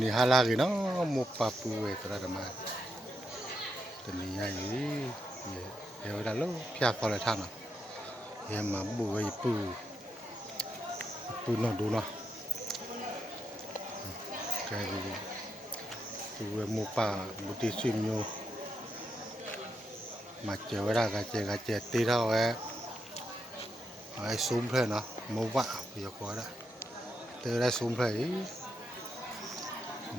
ni halagi no mo papu e tra da ma te ni ya yi ye ye da lo phya kho la tha na ye ma bu we pu pu no do na ka ji pu we mo pa bu ti sim yo ma che wa da ga che ga che ti da we ai sum phe na mo wa bi ko da te da sum phe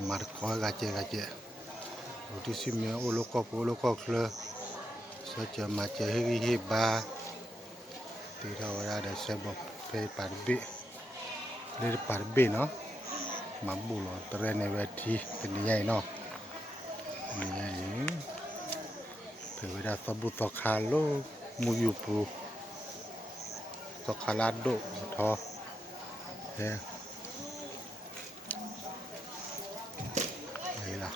mar ko ga che ga che bu ti sim yo o lo ko ko lo ko kle sa che ma che hi hi ba ti da wa da se bo pe par bi le par bi นะ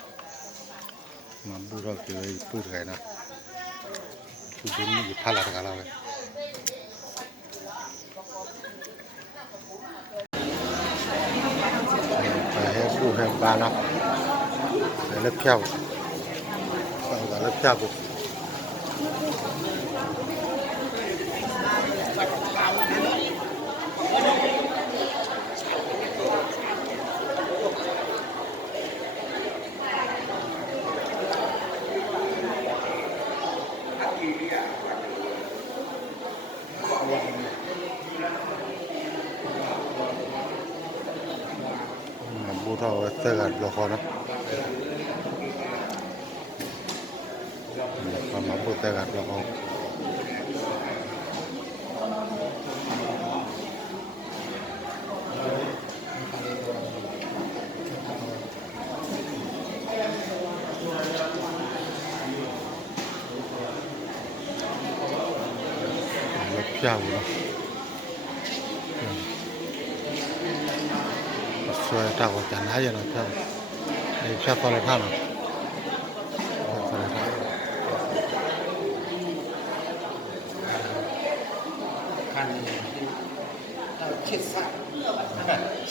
มาบูเราเจอปูดไงนะคุอบุญหยิบพลาดกันเราเลยไปให้ผู้ให้ปลานาะไปเล็บเที่ยวไปกับเล็บเที่ยวกูบเรเท่าเตอร์กันลครนะความมาบูเตอร์กันล ဆွဲတောက်ကိုပြန်လာရတော့ဖြတ်နေဖြတ်ပေါ်လိုက်ထားတော့คันเราคิดสั้น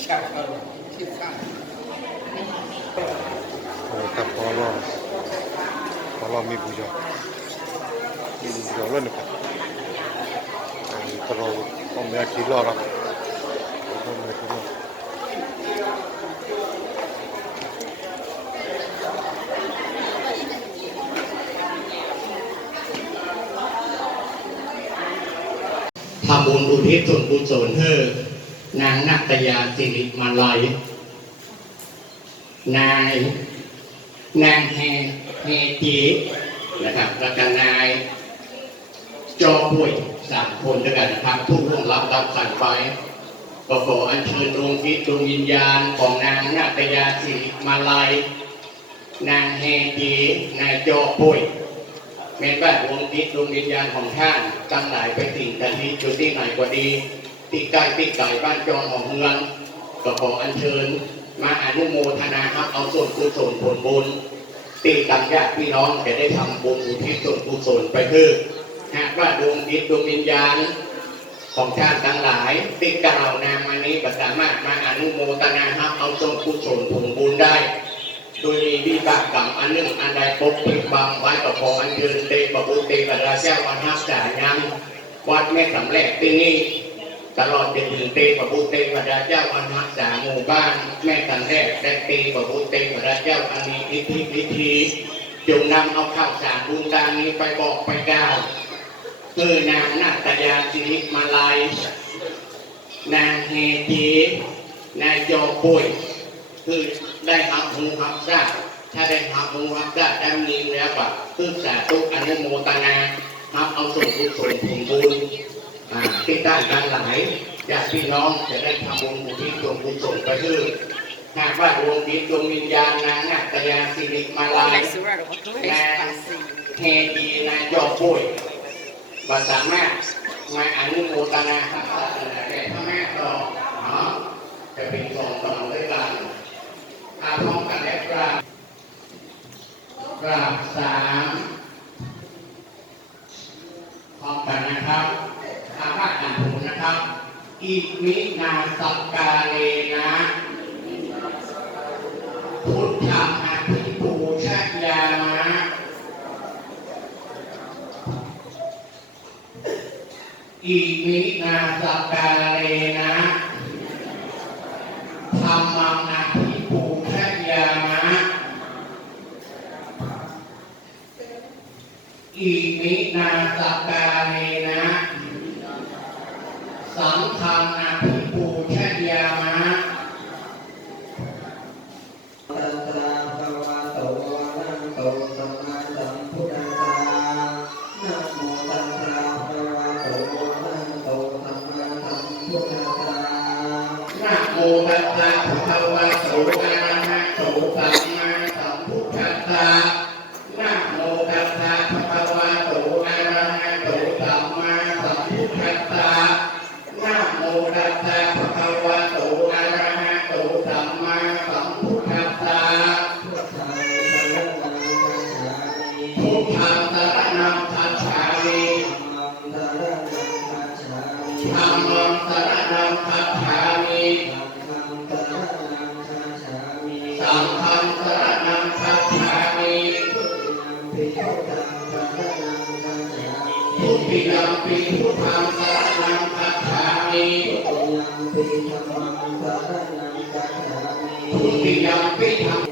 ชาวเราคิดสั้นกับพอลพอลมีผู้ชมมีผู้ชมแล้วนะครับตลอดต้องมีอาชีพรอดครับ ทิศส่วนกุศลเธอนางนัตยาสิริมาลัย นาย นางแฮแฮจีนะครับแล้วก็นาย จอป่วยสามคนด้วยกันนะครับผู้ร่วงรับรับสั่งไปก็ขออัญเชิญดวงจิตดวงวิญญาณของนางนาตยาสิริมาลัย นางแฮจีนายจอป่วย แม้ว่าดวงจิตดวงวิญญาณของท่านตั้งหลายไปสิ่งกันที่จุดที่ไหนก็ดีที่ใกล้ที่ไกลบ้านจองของเมืองก็ขออัญเชิญ มาอนุโมทนาครับเอาส่วนกุศลผลบุญตีตังญาติพี่น้องจะได้ทำบุญอุทิศส่วนกุศลไปเพื่อหากว่าดวงจิตดวงวิญญาณของท่านทั้งหลายที่กล่าวนามมานี้ก็สามารถมาอนุโมทนาครับเอาส่วนกุศลผลบุญได้ โดยมีวิบากกรรมอันหนึ่งอันใดปกปิดบังไว้กับขออันเชิญเตปะบุเตปะราชาวันทักษายังวัดแม่สำแรกที่นี่ตลอดจนถึงเตปะบุเตปะราชาวันทักษาหมู่บ้านแม่สำแรกและเตปะบุเตปะราชาอันมีพิธีพิธีจงนำเอาข้าวสารบุญตานี้ไปบอกไปกล่าวคือนางนาตยาสิริมาลายนางเฮจีนายจอป่วยคือ ได้หักหูหักซาบถ้าได้หักหูหักซาบได้มีแล้วก็คือสาธุอนุโมทนาทำเอาส่วนกุศลผลบุญอ่าที่ด้านการหลายญาติพี่น้องจะได้ทำบุญอุทิศส่วนกุศลไปคือหากว่าดวงจิตดวงวิญญาณนางนาตยาสิริมาลายนางเฮดีนายยอดป่วยว่าสามารถมาอนุโมทนาพระอาจาแก่พระแม่ต่อจะเป็นสองต่อาพร้อมกันแล้วกราบกราบสามพร้อมกันนะครับตามภาคอ่านผมนะครับ อิมินาสกกาเลนะพุทธาอาทิปูชยามะอิมินาสกาเลนะ นาสการนนะสังฆานา ปิพุทธังสรณังคัจฉามิพุทังปิธัมมังสรณังคัจฉามิพุทธิยังปิธรรม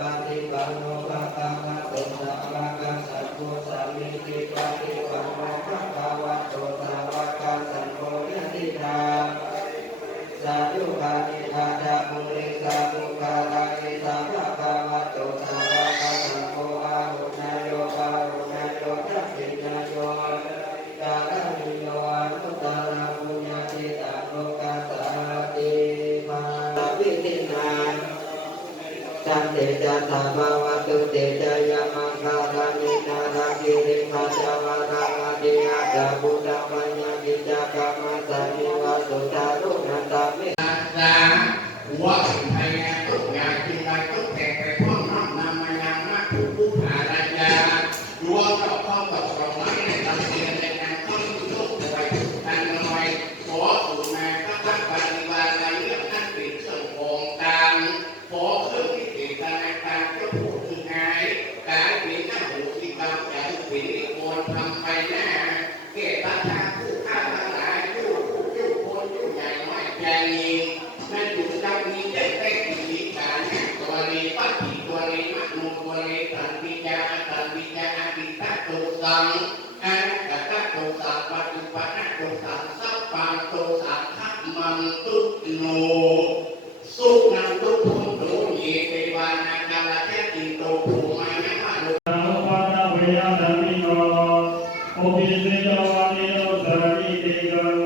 ปฏิปันโนปะตะมะตุสะมะกัสสะโกสะมิติปะติปั จันเตจันามาวะตุเตจายามังคารามินาราคิริมาจาวาราดิอาจาบุตามัญญากิจากรรมสันนิวัสุตารุนันตามิสังวะ people. Obisnita Vanita Zanitita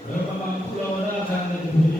Berapa mampu lawan akan lebih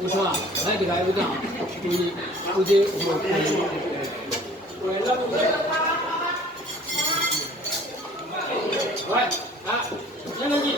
我说啊，来给他一个赞，估计估计我。喂，啊，来来。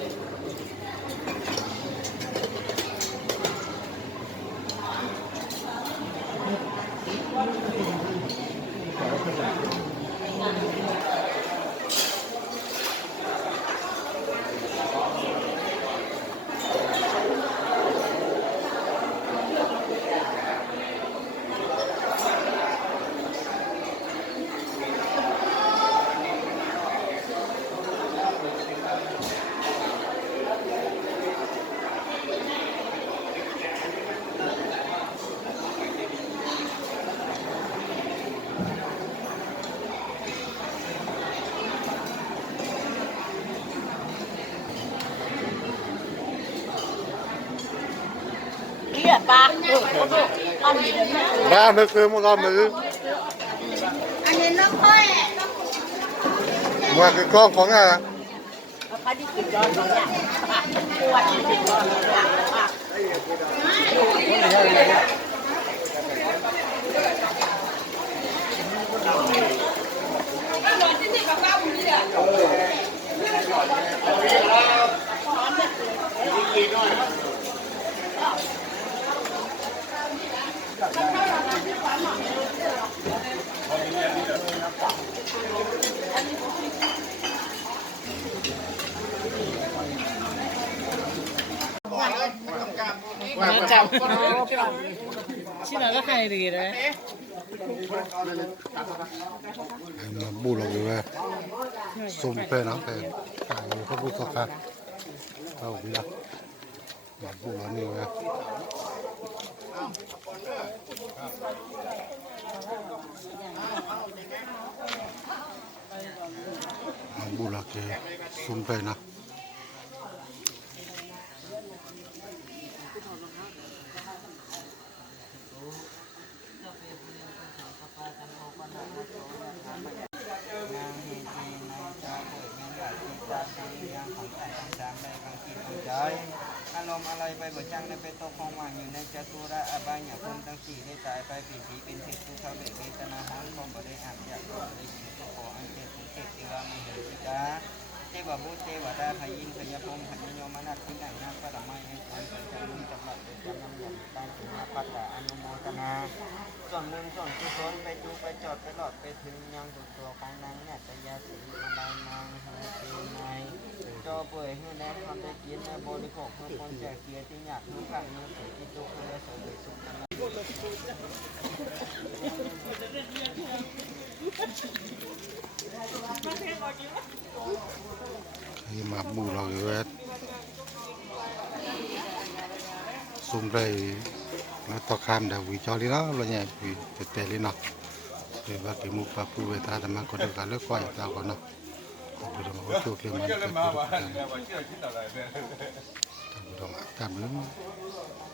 Ba nước cứ một con nữ. Mà cái con có ngà. Hãy subscribe cho kênh Ghiền Mì Gõ Để không bỏ lỡ những video hấp dẫn ഇരിക്കുന്നത് ബൂളൊക്കെ സൊമ്പേനൊക്കെ പുസ്തക ബൂളൊക്കെ ബൂളൊക്കെ സൊമ്പേനാ ย mà bù lọc rồi xung phê nó phê phải có bù sọc ha đâu biết đâu mà bù nó nhiều ha mà bù lọc cái xung phê nó Dạ, อารมณ์อะไรไปบ่จังได้ไปตกของว่างอยู่ในจตุระอบายอย่าคมทั้งสี่ได้ตายไปป็นผีเป็นเทพทุกขเวทเวทนาหังคมบ่ได้อ่านอยากบ่ได้ยินก็ขออันเทพทุกเทพเทวามีเหสิกาเทวบุตรเทวดาพยิงพยพงพยโยมนัสที่ไหนนักพระไม้ให้ผลเป็นจำนวนจำหลักเป็นจำนำหยันตั้งถึงมาปัตตาอนุโมทนาส่วนหนึ่งส่วนกุศลไปจูไปจอดไปหลอดไปถึงยังถูกตัวของนางเนี่ยตยาสีมาลายนางหูปีนาย จอเปิดให้แน่ทำได้กินและบริโภคเพื่อคนแจกเกียรติอยากรู้กันมือถือที่ตุกคุณและสมบูรณ์สุขกันนี่มาบูเราอยู่แล้วซุ่มเลยแล้วต่อคามดาวิจอลีแล้วเราเนี่ยไปเตลีเนาะไปว่ากิมูวกับปูเวตาแต่มาคนเดียวกันเลิกก้อยตาก่อนเนาะ ผู้ชมก็ชูขึ้นมาท่านผู้ชมท่านผู้ชม